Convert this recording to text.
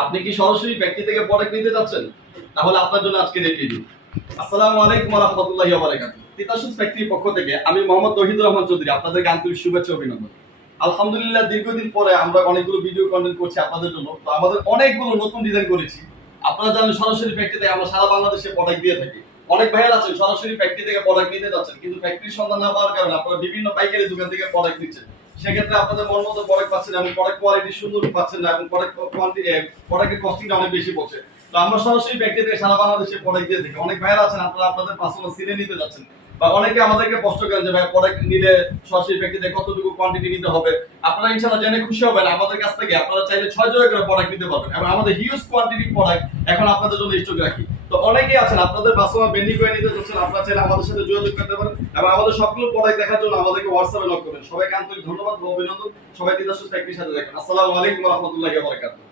আপনি কি সরাসরি ফ্যাক্টরি থেকে প্রোডাক্ট নিতে যাচ্ছেন? তাহলে আপনার জন্য আজকের এই ভিডিও। আসসালামু আলাইকুম ওয়া রাহমাতুল্লাহি ওয়া বারাকাতুহু। তিতাসুস ফ্যাক্টরির পক্ষ থেকে আমি মোহাম্মদ তৌহিদুর রহমান চৌধুরী আপনাদেরকে আন্তরিক শুভেচ্ছা অভিনন্দন। আলহামদুলিল্লাহ দীর্ঘদিন পরে আমরা অনেকগুলো ভিডিও কন্টেন্ট করছি আপনাদের জন্য। তো আমাদের অনেকগুলো নতুন ডিজাইন করেছি। আপনারা জানেন সরাসরি ফ্যাক্টরি থেকে আমরা সারা বাংলাদেশে প্রোডাক্ট দিয়ে থাকি। অনেক ভাইয়ারা আছেন সরাসরি ফ্যাক্টরি থেকে প্রোডাক্ট নিতে যাচ্ছেন কিন্তু ফ্যাক্টরির সন্ধান না পাওয়ার কারণে আপনারা বিভিন্ন পাইকারি দোকান থেকে প্রোডাক্ট নিচ্ছেন। সেক্ষেত্রে আপনাদের মন মতো প্রোডাক্ট পাচ্ছেন এবং প্রোডাক্ট কোয়ালিটি সুন্দর পাচ্ছেন না এবং প্রোডাক্টের কস্টিংটা অনেক বেশি পড়ছে। তো আমরা সরাসরি ফ্যাক্টরি থেকে সারা বাংলাদেশে প্রোডাক্ট দিয়ে থাকি। অনেক ভাইয়ারা আছেন আপনারা আপনাদের পার্সোনাল সিলে নিতে যাচ্ছেন বা অনেকে আমাদেরকে প্রশ্ন করেন যে ভাই প্রোডাক্ট নিলে সরাসরি ফ্যাক্টরি থেকে কতটুকু কোয়ান্টিটি নিতে হবে। আপনারা ইনশাআল্লাহ জেনে খুশি হবেন আমাদের কাছ থেকে আপনারা চাইলে 6 জোড়া করে প্রোডাক্ট নিতে পারবেন এবং আমাদের হিউজ কোয়ান্টিটি প্রোডাক্ট এখন আপনাদের জন্য স্টক রাখি। তো অনেকেই আছেন আপনাদের পার্সোনাল বেন্ডিং করে নিতে যাচ্ছেন আপনারা চাইলে আমাদের সাথে যোগাযোগ করতে পারেন এবং আমাদের সবগুলো প্রোডাক্ট দেখার জন্য আমাদেরকে হোয়াটসঅ্যাপে নক করবেন। সবাইকে আন্তরিক ধন্যবাদ ও অভিনন্দন। সবাই তিতাসুস ফ্যাক্টরির সাথে দেখেন। আসসালামু আলাইকুম ওয়া রাহমাতুল্লাহি ওয়া বারাকাতুহু।